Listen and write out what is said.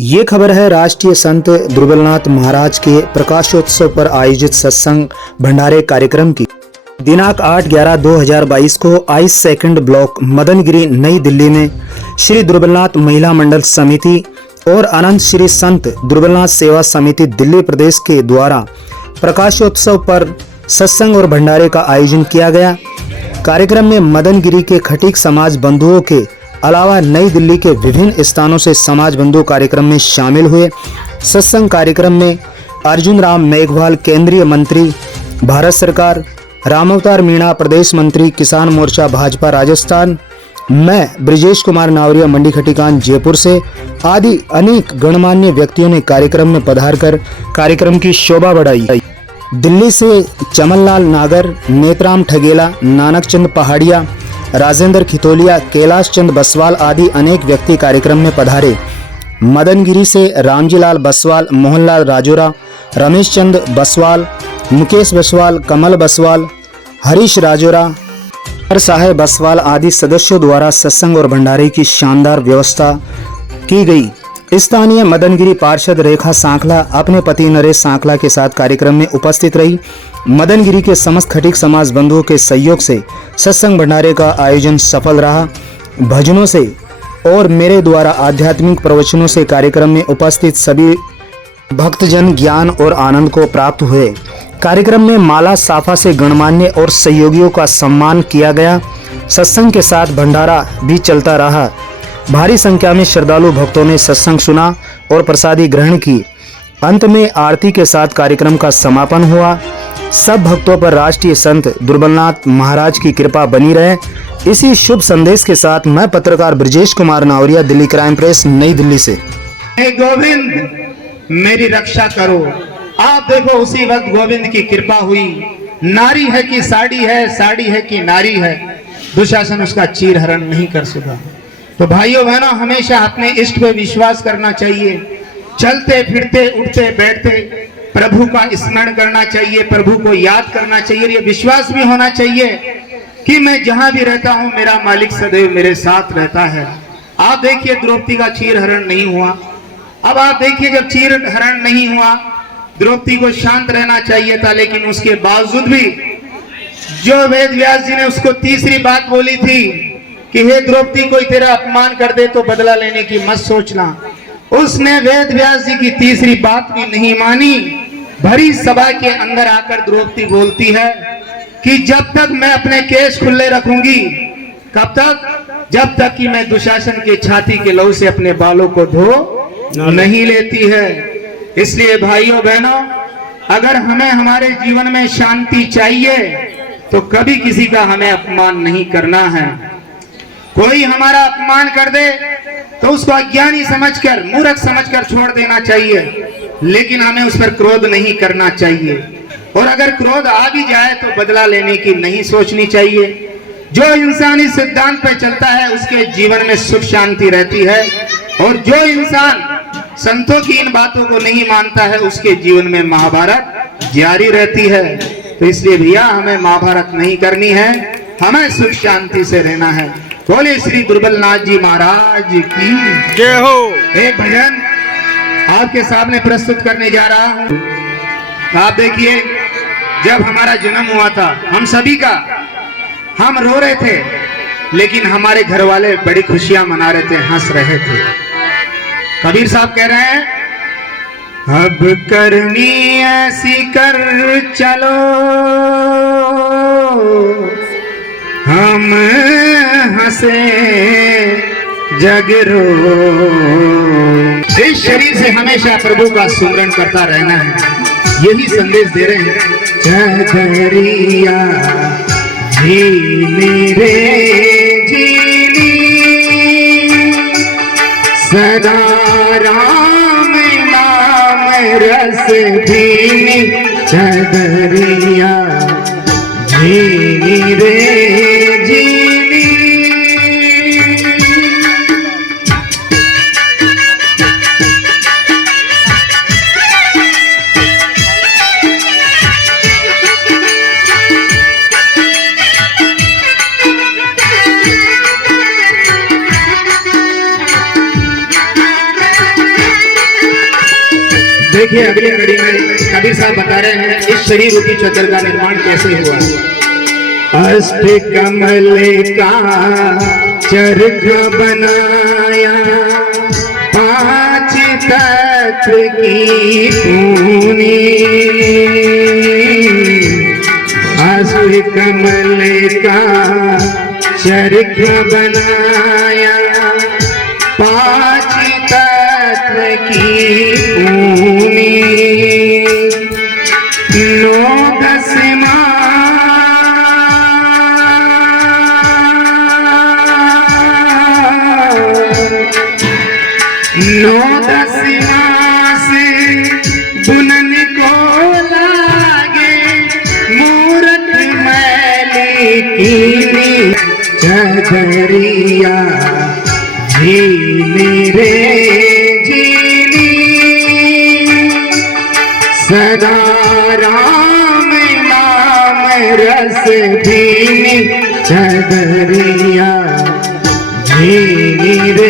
ये खबर है राष्ट्रीय संत दुर्बलनाथ महाराज के प्रकाशोत्सव पर आयोजित सत्संग भंडारे कार्यक्रम की। दिनांक 8/11/2022 को आइस सेकंड ब्लॉक मदनगिरी नई दिल्ली में श्री दुर्बलनाथ महिला मंडल समिति और अनंत श्री संत दुर्बलनाथ सेवा समिति दिल्ली प्रदेश के द्वारा प्रकाशोत्सव पर सत्संग और भंडारे का आयोजन किया गया। कार्यक्रम में मदनगिरी के खटीक समाज बंधुओं के अलावा नई दिल्ली के विभिन्न स्थानों से समाज बंधु कार्यक्रम में शामिल हुए। सत्संग कार्यक्रम में अर्जुन राम मेघवाल केंद्रीय मंत्री भारत सरकार, रामावतार मीणा प्रदेश मंत्री किसान मोर्चा भाजपा राजस्थान, मैं ब्रिजेश कुमार नावरिया मंडी खटीकान जयपुर से आदि अनेक गणमान्य व्यक्तियों ने कार्यक्रम में पधारकर कार्यक्रम की शोभा बढ़ाई। दिल्ली से चमनलाल नागर, नेतराम ठगेला, नानक चंद पहाड़िया, राजेंद्र खितोलिया, कैलाश चंद बसवाल आदि अनेक व्यक्ति कार्यक्रम में पधारे। मदनगिरी से रामजीलाल बसवाल, मोहनलाल राजोरा, रमेश चंद बसवाल, मुकेश बसवाल, कमल बसवाल, हरीश राजोरा, साहेब बसवाल आदि सदस्यों द्वारा सत्संग और भंडारे की शानदार व्यवस्था की गई। स्थानीय मदनगिरी पार्षद रेखा सांखला अपने पति नरेश सांखला के साथ कार्यक्रम में उपस्थित रही। मदनगिरी के समस्त खटीक समाज बंधुओं के सहयोग से सत्संग भंडारे का आयोजन सफल रहा। भजनों से और मेरे द्वारा आध्यात्मिक प्रवचनों से कार्यक्रम में उपस्थित सभी भक्तजन ज्ञान और आनंद को प्राप्त हुए। कार्यक्रम में माला साफा से गणमान्य और सहयोगियों का सम्मान किया गया। सत्संग के साथ भंडारा भी चलता रहा। भारी संख्या में श्रद्धालु भक्तों ने सत्संग सुना और प्रसादी ग्रहण की। अंत में आरती के साथ कार्यक्रम का समापन हुआ। सब भक्तों पर राष्ट्रीय संत दुर्बलनाथ महाराज की कृपा बनी रहे। इसी शुभ संदेश के साथ मैं पत्रकार ब्रिजेश कुमार नावरिया, दिल्ली क्राइम प्रेस, नई दिल्ली से। हे गोविंद मेरी रक्षा करो। आप देखो उसी वक्त गोविंद की कृपा हुई। नारी है कि साड़ी है, साड़ी है कि नारी है, दुशासन उसका चीर हरण नहीं कर सका। तो भाइयों बहनों, हमेशा अपने इष्ट पे विश्वास करना चाहिए। चलते फिरते उठते बैठते प्रभु का स्मरण करना चाहिए, प्रभु को याद करना चाहिए। ये विश्वास भी होना चाहिए कि मैं जहां भी रहता हूं मेरा मालिक सदैव मेरे साथ रहता है। आप देखिए द्रौपदी का चीर हरण नहीं हुआ। अब आप देखिए जब चीर हरण नहीं हुआ, द्रौपदी को शांत रहना चाहिए था, लेकिन उसके बावजूद भी जो वेद व्यास जी ने उसको तीसरी बात बोली थी कि हे द्रौपदी कोई तेरा अपमान कर दे तो बदला लेने की मत सोचना, उसने वेद व्यास जी की तीसरी बात भी नहीं मानी। भरी सभा के अंदर आकर द्रौपदी बोलती है कि जब तक मैं अपने केस खुले रखूंगी, कब तक? जब तक कि मैं दुशासन के छाती के लहू से अपने बालों को धो नहीं लेती है। इसलिए भाइयों बहनों, अगर हमें हमारे जीवन में शांति चाहिए तो कभी किसी का हमें अपमान नहीं करना है। कोई हमारा अपमान कर दे तो उसको अज्ञानी समझकर, मूर्ख समझकर छोड़ देना चाहिए, लेकिन हमें उस पर क्रोध नहीं करना चाहिए। और अगर क्रोध आ भी जाए तो बदला लेने की नहीं सोचनी चाहिए। जो इंसान इस सिद्धांत पर चलता है उसके जीवन में सुख शांति रहती है, और जो इंसान संतों की इन बातों को नहीं मानता है उसके जीवन में महाभारत जारी रहती है। तो इसलिए भैया हमें महाभारत नहीं करनी है, हमें सुख शांति से रहना है। बोले श्री दुर्बलनाथ जी महाराज की जय हो। एक भजन आपके सामने प्रस्तुत करने जा रहा हूं। आप देखिए, जब हमारा जन्म हुआ था हम सभी का, हम रो रहे थे, लेकिन हमारे घर वाले बड़ी खुशियां मना रहे थे, हंस रहे थे। कबीर साहब कह रहे हैं, अब करनी ऐसी कर चलो हम हंसे जग रो। इस शरीर से हमेशा प्रभु का सुमरन करता रहना है, यही संदेश दे रहे हैं। चढ़िया झीली रे झीली सदा राम नाम रस भीनी, चढ़िया झीली रे झीली। देखिए अगली कड़ी में कबीर साहब बता रहे हैं इस सीढ़ी रूपी चद्दर का निर्माण कैसे हुआ। अष्ट कमल का चरख बनाया, 5 तत्व की पूनी, अष्ट कमल का चरख बनाया, 5 तत्व की पूनी, 9 10 मास बुनन को लागे, मूरत मैली कीनी, चदरिया झीली रे झीली, सदा राम नाम रस भीनी, चदरिया झीली रे